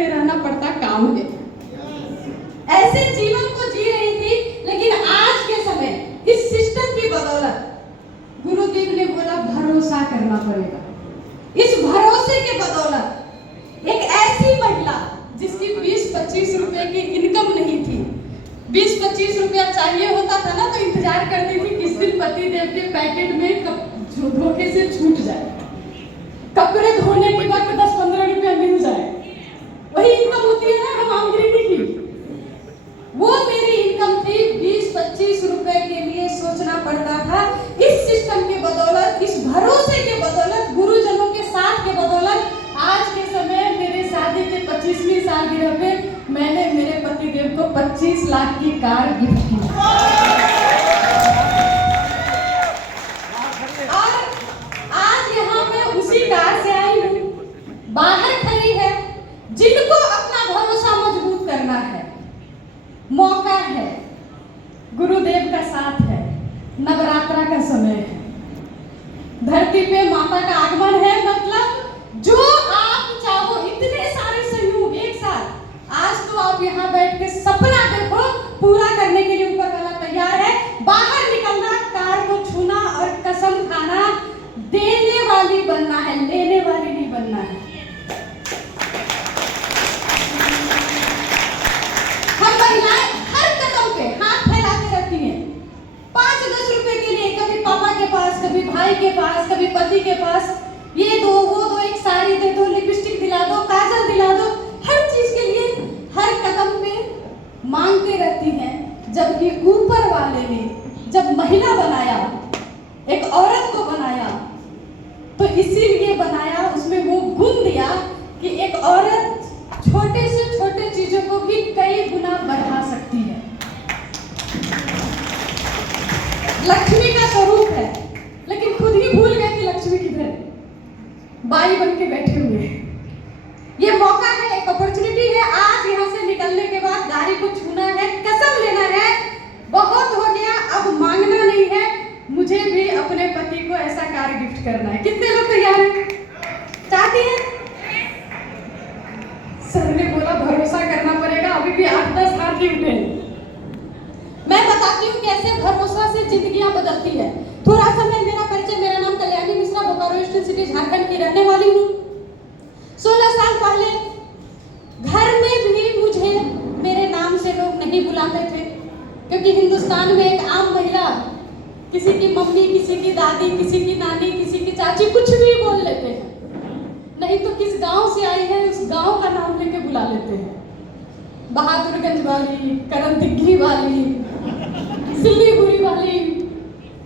करते रहना पड़ता काम है। ऐसे जीवन को जी रही थी, लेकिन आज के समय इस सिस्टम की बदौलत गुरुदेव ने बोला भरोसा करना पड़ेगा। इस भरोसे के बदौलत एक ऐसी महिला जिसकी 20-25 रुपए की इनकम नहीं थी, 20-25 रुपया चाहिए होता था ना, तो इंतजार करती थी किस दिन पति देव के पैकेट में धोखे से छूट जाए, कपड़े धोने के बाद 10-15 रुपया मिल जाए। वही इनकम होती है ना हम आम गृहिणी की। वो मेरी इनकम थी, 20-25 रुपए के लिए सोचना पड़ता था। इस सिस्टम के बदौलत, इस भरोसे के बदौलत, गुरुजनों के साथ के बदौलत आज के समय मेरे शादी के 25वीं सालगिरह पे मैंने मेरे पतिदेव को 25 लाख की कार गिफ्ट की। और आज यहाँ मैं उसी कार से आई हूँ, बाहर खड़ी है। जिनको अपना भरोसा मजबूत करना है, मौका है, गुरुदेव का साथ है, नवरात्रा का समय है, धरती पे माता का आगमन है। मतलब जो आप चाहो, इतने सारे सहयोग एक साथ। आज तो आप यहाँ बैठ के सपना देखो, पूरा करने के लिए ऊपर वाला तैयार है। बाहर निकलना, कार को छूना और कसम खाना, देने वाली बनना है, लेने वाली नहीं बनना है। हम महिलाएं हर कदम पे हाथ फैलाते रहती हैं, 5-10 रुपए के लिए, कभी पापा के पास, कभी भाई के पास, कभी पति के पास, ये दो वो दो, एक साड़ी दे दो, लिपस्टिक दिला दो, काजल दिला दो, हर चीज के लिए हर कदम पे मांगते रहती हैं। जबकि ऊपर वाले ने जब महिला बनाया, एक औरत को बनाया, तो इसीलिए बनाया, उसमें वो गुण दिया कि एक औरत छोटे से छोटे चीजों को भी कई गुना बढ़ा सकती है। लक्ष्मी का स्वरूप है, लेकिन खुद ही भूल गए कि लक्ष्मी किधर है, बाई बन के बैठे हुए हैं। ये मौका है, एक अपॉर्चुनिटी है। आज यहाँ से निकलने के बाद गाड़ी को छूना है, कसम लेना है, बहुत हो गया, अब मांगना नहीं है। मुझे भी अपने पति को ऐसा कार गिफ्ट करना है। कितने लोग तैयार हैं, चाहती हैं? सर ने बोला भरोसा करना पड़ेगा, अभी भी 8-10 हाथ ही उठे। मैं बताती हूँ कैसे भरोसा से जिंदगियां बदलती है। थोड़ा सा मेरा परिचय, मेरा नाम कल्याणी मिश्रा, बोकारो ईस्टर्न सिटी झारखंड की रहने वाली हूँ। 16 साल पहले घर में भी मुझे मेरे नाम से लोग नहीं बुलाते थे, क्योंकि हिंदुस्तान में एक आम महिला किसी की मम्मी, किसी की दादी, किसी की नानी, किसी की चाची कुछ भी बोल लेते हैं, नहीं तो किस गांव से आई है उस गांव का नाम लेके बुला लेते हैं। बहादुरगंज वाली, करम दिग्घी वाली, सिल्लीगुड़ी वाली,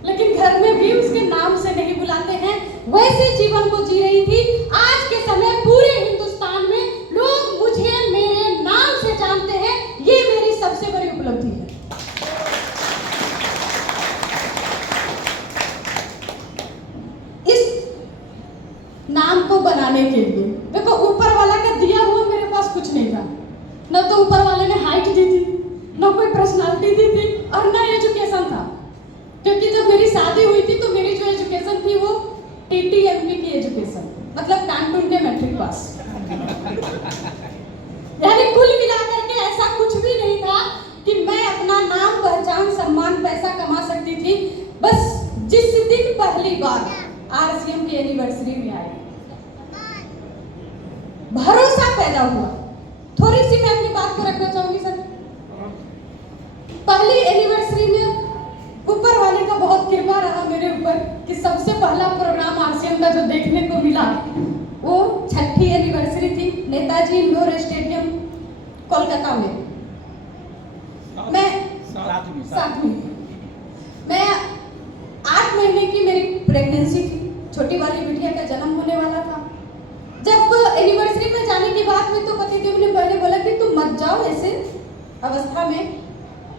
लेकिन घर में भी उसके नाम से नहीं बुलाते हैं। वैसे जीवन को जी रही थी। आज के समय पूरे हिंदुस्तान में लोग मुझे मेरे नाम से जानते हैं, ये मेरी सबसे बड़ी उपलब्धि है। इस नाम को बनाने के लिए देखो, ऊपर वाला का दिया हुआ मेरे पास कुछ नहीं था, न तो ऊपर वाले ने हाइट दी थी, न कोई पर्सनालिटी दी थी, और न एजुकेशन था। क्योंकि जब मेरी शादी हुई थी तो मेरी जो एजुकेशन थी वो TTMP की एजुकेशन, मतलब कानपुर के मैट्रिक पास। यानी कुल मिलाकर के ऐसा कुछ भी नहीं था कि मैं अपना नाम, पहचान, सम्मान, पैसा कमा सकती थी। बस जिस दिन पहली बार RCM की एनिवर्सरी में आई, भरोसा पैदा हुआ। थोड़ी सी मैं अपनी बात को रखना चाहूंगी सर। पहली एनिवर्सरी में ऊपर वाले का बहुत कृपा रहा मेरे ऊपर कि सबसे पहला प्रोग्राम RCM का जो देखने को मिला वो 6ठी एनिवर्सरी थी, नेताजी इंडोर स्टेडियम कोलकाता में। मैं 7वीं, मैं 8 महीने की मेरी प्रेगनेंसी थी, छोटी वाली बिटिया का जन्म होने वाला था। जब एनिवर्सरी में जाने की बात हुई तो पतिदेव ने पहले बोला कि तुम मत जाओ ऐसे अवस्था में,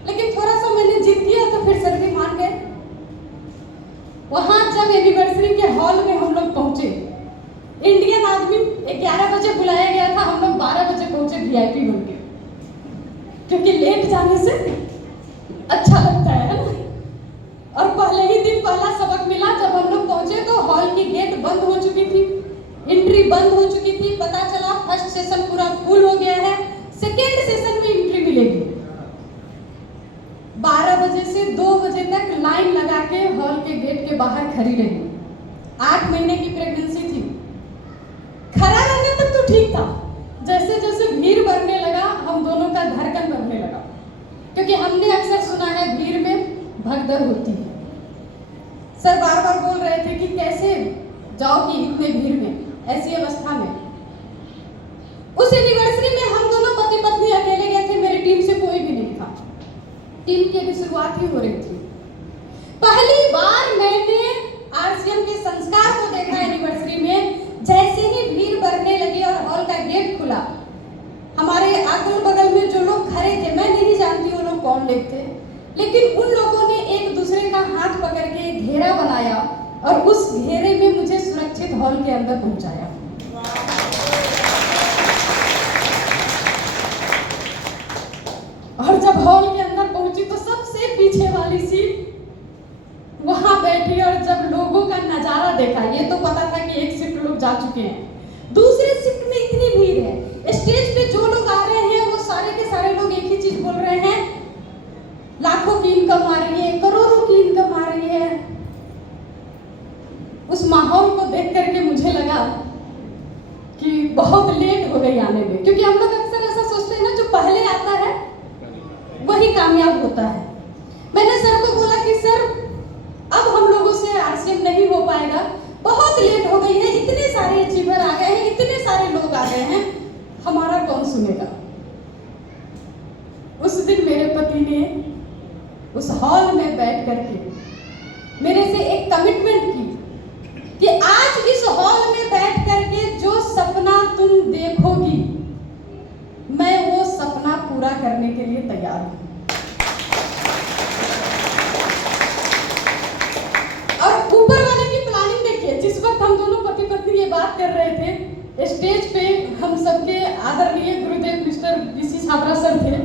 लेकिन थोड़ा सा मैंने जिद किया तो फिर सर भी मान गए। वहां जब एनिवर्सरी के हॉल में हम लोग पहुंचे, इंडियन आदमी 11 बजे बुलाया गया था, हम लोग 12 बजे पहुंचे VIP बन के, क्योंकि लेट जाने से अच्छा लगता है ना। और पहले ही दिन पहला सबक मिला, जब हम लोग पहुंचे तो हॉल की गेट बंद हो चुकी थी, एंट्री बंद हो चुकी थी। पता चला फर्स्ट सेशन पूरा फुल हो गया भगदड़ होती है। सर बार बार बोल रहे थे कि कैसे जाओगी इतने भीड़ में, ऐसी अवस्था में। उस एनिवर्सरी में हम दोनों पति पत्नी अकेले गए थे, मेरी टीम से कोई भी नहीं था। टीम की अभी शुरुआत ही हो रही थी। पहली बार मैंने आरसीएम के संस्कार को देखा एनिवर्सरी में। जैसे ही भीड़ बढ़ने लगी और हॉल का गेट खुला, हमारे अगल बगल में जो लोग खड़े थे, मैं नहीं जानती वो लोग कौन लोग थे, लेकिन उन लोगों ने एक दूसरे का हाथ पकड़ के घेरा बनाया और उस घेरे में मुझे सुरक्षित हॉल के अंदर पहुंचाया। और जब हॉल के अंदर पहुंची तो सबसे पीछे वाली सीट वहां बैठी और जब लोगों का नजारा देखा, ये तो पता था कि एक शिफ्ट लोग जा चुके हैं, दूसरे शिफ्ट में इतनी भीड़ है, स्टेज पे जो लोग आ रहे हैं वो सारे के सारे लोग एक ही चीज बोल रहे हैं, लाखों की इनकम आ रही है, करोड़ों की इनकम आ रही है। उस माहौल को देख करके मुझे लगा कि बहुत लेट हो गई आने में, क्योंकि हम लोग अक्सर ऐसा सोचते हैं ना, जो पहले आता है वही कामयाब होता है। मैंने सर को बोला कि सर अब हम लोगों से आरसीएम नहीं हो पाएगा, बहुत लेट हो गई है, इतने सारे अचीवर आ गए हैं, इतने सारे लोग आ गए हैं, हमारा कौन सुनेगा। उस दिन मेरे पति ने उस हॉल में बैठ करके मेरे से एक कमिटमेंट की कि आज इस हॉल में बैठ करके जो सपना तुम देखोगी, मैं वो सपना पूरा करने के लिए तैयार हूं। और ऊपर वाले की प्लानिंग देखिए, जिस वक्त हम दोनों पति पत्नी ये बात कर रहे थे, स्टेज पे हम सबके आदरणीय गुरुदेव मिस्टर बीसी छाबड़ा सर थे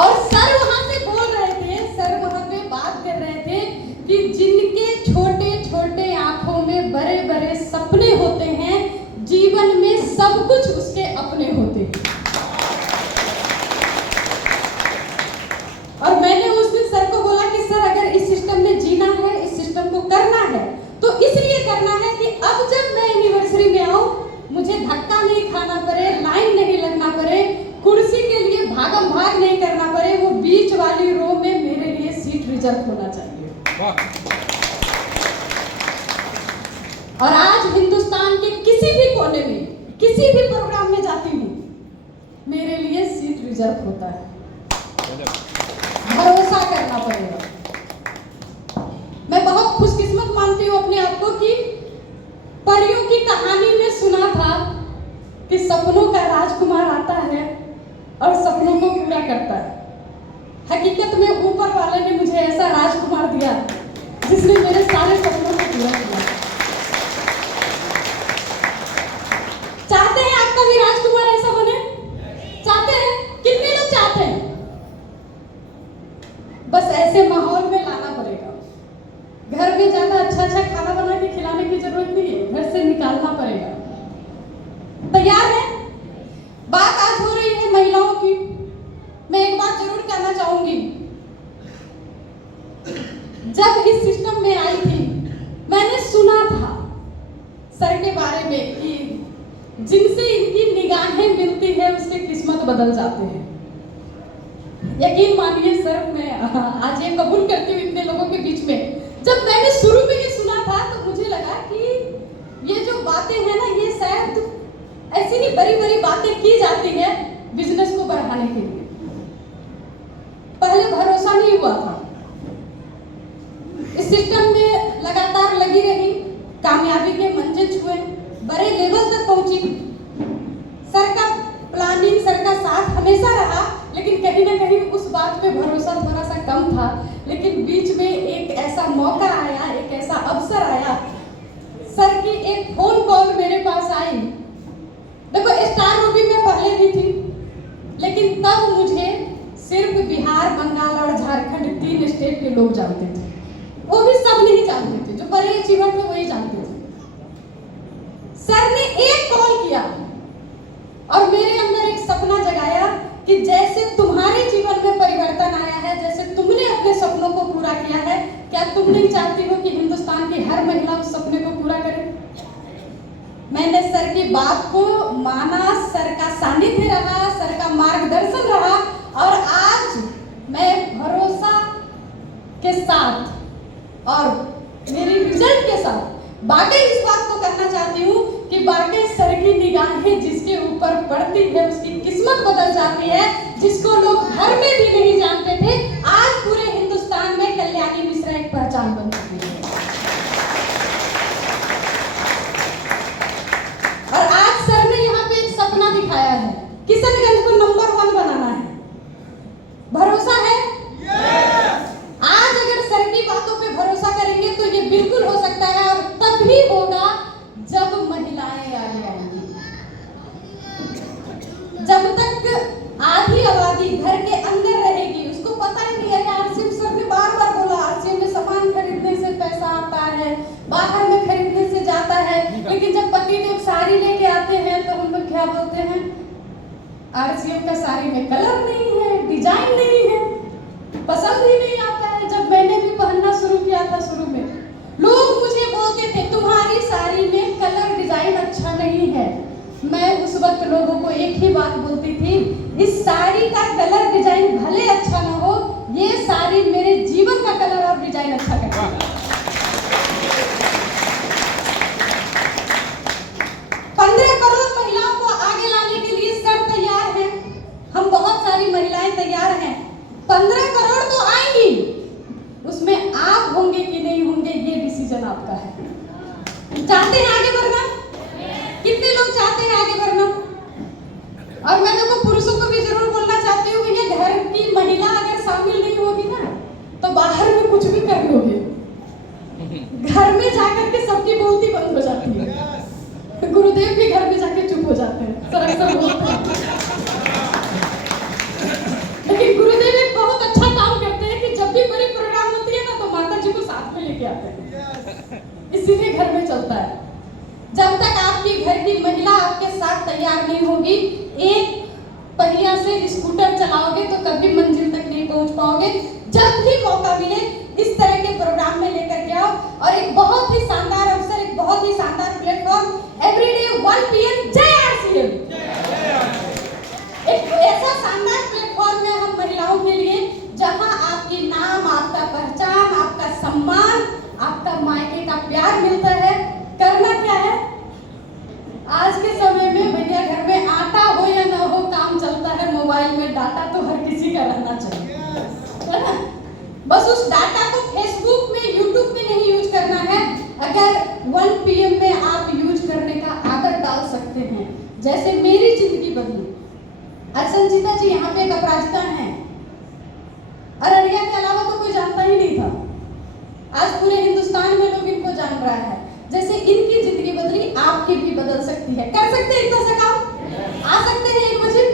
और सर वहां से बोल रहे थे, सर वहां पे बात कर रहे थे कि जिनके छोटे छोटे आंखों में बड़े बड़े सपने होते हैं, जीवन में सब कुछ उसके अपने होते हैं। और मैंने उस दिन सर को बोला कि सर अगर इस सिस्टम में जीना है, इस सिस्टम को करना है, तो इसलिए करना है कि अब जब मैं एनिवर्सरी में आऊं, मुझे धक्का नहीं खाना पड़े, लाइन नहीं लगना पड़े, कुर्सी के लिए भागम भाग नहीं करना पड़े, वो बीच वाली रो में मेरे लिए सीट रिजर्व होना चाहिए। और आज हिंदुस्तान के किसी भी कोने में, किसी भी प्रोग्राम में जाती हूँ, मेरे लिए सीट रिजर्व होता है। भरोसा करना पड़ेगा। मैं बहुत खुशकिस्मत मानती हूँ अपने आप को कि परियों की कहानी में सुना था कि सपनों का राजकुमार आता है और सपनों को पूरा करता है। हकीकत में ऊपर वाले ने मुझे ऐसा राजकुमार दिया जिसने मेरे सारे सपनों को पूरा किया। चाहते हैं आपका भी राजकुमार ऐसा बने? चाहते हैं? कितने लोग चाहते हैं? बस ऐसे माहौल में लाना पड़ेगा। घर में ज्यादा अच्छा अच्छा खाना बना के खिलाने की जरूरत नहीं है, घर से निकालना पड़ेगा। तैयार है? बात आज हो रही है महिलाओं की। मैं एक बात जरूर कहना चाहूंगी, जब इस सिस्टम में आई थी, मैंने सुना था सर के बारे में कि जिनसे इनकी निगाहें मिलती है उसकी किस्मत बदल जाते हैं। यकीन मानिए सर, मैं आज ये कबूल करती हूँ इतने लोगों के बीच में, जब मैंने शुरू में ये सुना था तो मुझे लगा कि ये जो बातें हैं ना, ये शायद ऐसी ही बड़ी बड़ी बातें की जाती है बिजनेस को बढ़ाने के लिए। पहले भरोसा नहीं हुआ था, इस सिस्टम में लगातार लगी रही, कामयाबी के मंजिल छुए, बड़े लेवल तक पहुंची। सर का प्लानिंग, सर का साथ हमेशा रहा, लेकिन कहीं ना कहीं उस बात पे भरोसा थोड़ा सा कम था। लेकिन बीच में एक ऐसा मौका आया, एक ऐसा अवसर आया, सर की एक फोन कॉल मेरे पास आई। देखो, स्टार रूबी में पहले भी थी, लेकिन तब मुझे सिर्फ बिहार, बंगाल और झारखंड 3 स्टेट के लोग जानते थे। वो भी सब नहीं जानते थे, जो बड़े अचीवर थे वही जानते थे। सर ने एक कॉल किया और मेरे अंदर एक सपना जगाया कि जैसे तुम्हारे जीवन में परिवर्तन आया है, जैसे तुमने अपने सपनों को पूरा किया है, क्या तुम नहीं चाहती हो कि हिंदुस्तान की हर महिला उस सपने को पूरा करे? मैंने सर की बात को माना, सर का सानिध्य रहा, सर का मार्गदर्शन रहा और आज मैं भरोसा का साड़ी में कलर नहीं है, डिजाइन नहीं है, पसंद ही नहीं आता है। जब मैंने भी पहनना शुरू किया था, शुरू में लोग मुझे बोलते थे तुम्हारी साड़ी में कलर डिजाइन अच्छा नहीं है। मैं उस वक्त लोगों को एक ही बात बोलती थी, इस साड़ी का कलर डिजाइन भले अच्छा ना हो, ये साड़ी मेरे जीवन का कलर और डिजाइन अच्छा करती है। 15 करोड़ महिलाओं को आगे लाने के लिए सर तैयार है, हम बहुत सारी महिलाएं तैयार हैं। 15 करोड़ तो आएंगी, उसमें आप होंगे कि नहीं होंगे ये डिसीजन आपका है। चाहते हैं आगे बढ़ना? कितने लोग चाहते हैं आगे बढ़ना? और मैं देखो पुरुषों को भी जरूर बोलना चाहती हूँ, ये घर की महिला अगर शामिल नहीं होगी ना तो बाहर में कुछ भी कर लोगे, घर में जाकर के सबकी बोलती बंद हो जाती है। गुरुदेव भी घर में जाके चुप हो जाते हैं, सर बोलते हैं। लेकिन गुरुदेव एक बहुत अच्छा काम करते हैं कि जब भी बड़ी प्रोग्राम होती है ना तो माता जी को साथ में लेके आते हैं, इसीलिए घर में चलता है। जब तक आपकी घर की महिला आपके साथ तैयार नहीं होगी, एक पहिया से स्कूटर चलाओगे तो कभी मंजिल तक नहीं पहुंच पाओगे। जब भी मौका मिले इस तरह के प्रोग्राम में लेकर के आओ, और एक बहुत ही शानदार अवसर, एक बहुत ही शानदार प्लेटफॉर्म, एवरीडे 1 PM जय आरसीएम। एक ऐसा शानदार प्लेटफॉर्म है हम महिलाओं के लिए, जहां आपकी नाम, आपका पहचान, आपका सम्मान, आपका मायके का प्यार मिलता है। करना क्या है? आज के समय में भैया घर में आटा हो या ना हो काम चलता है, मोबाइल में डाटा तो हर किसी का रहना चाहिए, है ना? बस उस डाटा को फेसबुक में, यूट्यूब में नहीं यूज करना है। अगर 1 PM में आप यूज करने का आदत डाल सकते हैं, जैसे मेरी जिंदगी बदली। आज संचिता जी यहाँ पे एक अपराजिता है, अररिया के अलावा तो कोई जानता ही नहीं था। आज पूरे हिंदुस्तान में लोग इनको जान रहा है। जैसे इनकी जिंदगी बदली, आपकी भी बदल सकती है। कर सकते हैं इतना सा काम? आ सकते हैं एक बजे?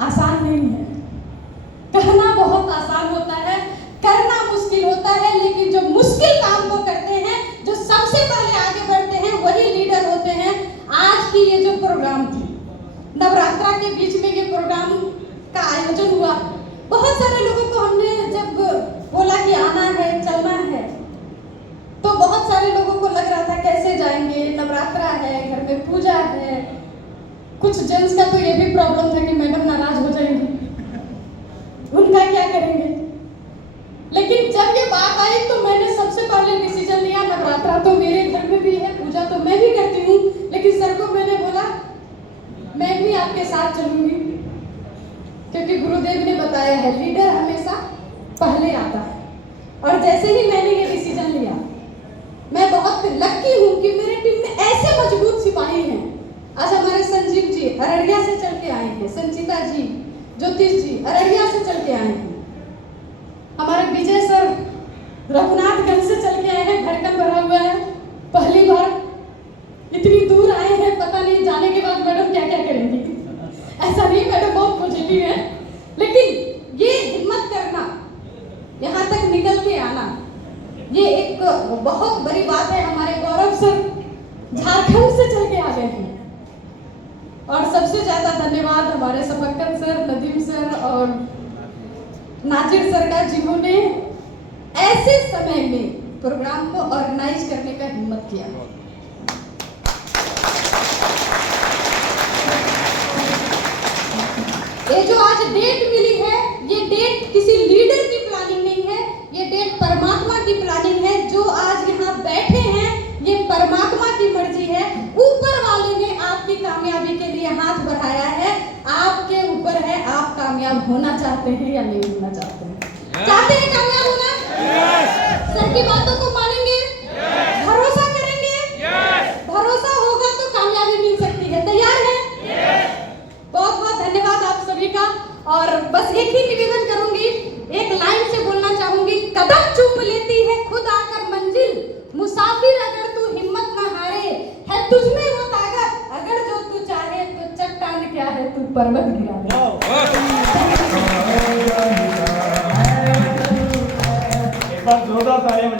आसान नहीं है, कहना बहुत आसान होता है, करना मुश्किल होता है। लेकिन जो मुश्किल काम को करते हैं, जो सबसे पहले आगे बढ़ते हैं, वही लीडर होते हैं। आज की ये जो प्रोग्राम थी, नवरात्रा के बीच में ये प्रोग्राम का आयोजन हुआ, बहुत सारे लोगों को हमने जब बोला कि आना है, चलना है, तो बहुत सारे लोगों को लग रहा था कैसे जाएंगे, नवरात्रा है, घर में पूजा है। कुछ जेंट्स का तो ये भी प्रॉब्लम था कि मैडम नाराज हो जाएंगी, उनका क्या करेंगे। लेकिन जब ये बात आई तो मैंने सबसे पहले डिसीजन लिया, नवरात्रा तो मेरे घर में भी है, पूजा तो मैं भी करती हूँ, लेकिन सर को मैंने बोला मैं भी आपके साथ चलूंगी, क्योंकि गुरुदेव ने बताया है लीडर हमेशा पहले आता है। और जैसे ही मैंने ये डिसीजन लिया, मैं बहुत लकी हूँ कि मेरे टीम में ऐसे मजबूत सिपाही हैं। आज हमारे संजीव जी अररिया से चल के आए हैं, संचिता जी, ज्योतिष जी अररिया से चल के आए हैं, हमारे विजय सर रघुनाथगंज से चल के आए हैं, धड़कन भरा हुआ है, पहली बार इतनी दूर आए हैं। पता नहीं जाने के बाद मैडम क्या क्या करेंगी। ऐसा नहीं, मैडम बहुत पॉजिटिव है, लेकिन ये हिम्मत करना, यहाँ तक निकल के आना, ये एक बहुत बड़ी बात है। हमारे गौरव सर झारखंड से चल के आ गए हैं, और सबसे ज्यादा धन्यवाद हमारे सफक्कत सर, नदीम सर और नाजिर सर का, जिन्होंने ऐसे समय में प्रोग्राम को ऑर्गेनाइज करने का हिम्मत किया। ये जो आज डेट मिली है, ये डेट किसी लीडर की प्लानिंग नहीं है, ये डेट परमात्मा की प्लानिंग है। जो आज यहाँ बैठे हैं, ये परमात्मा की मर्जी है। ऊपर वाले ने आपकी कामयाबी के लिए हाथ बढ़ाया है, आपके ऊपर है आप कामयाब होना चाहते हैं या नहीं होना चाहते हैं। चाहते हैं कामयाब होना? सर की बातों को मानेंगे? भरोसा करेंगे? भरोसा होगा तो कामयाबी मिल सकती है। तैयार है? बहुत बहुत धन्यवाद आप सभी का। और बस एक ही निवेदन करूंगी, एक लाइन से बोलना चाहूंगी, कदम चूम लेती है खुद आकर मंजिल, मुसाफिर अगर तू हिम्मत न हारे, है तुझमें वो ताकत, अगर जो तू चाहे तो चट्टान क्या है तू पर्वत गिरा दे। एक बार जोरदार तालियां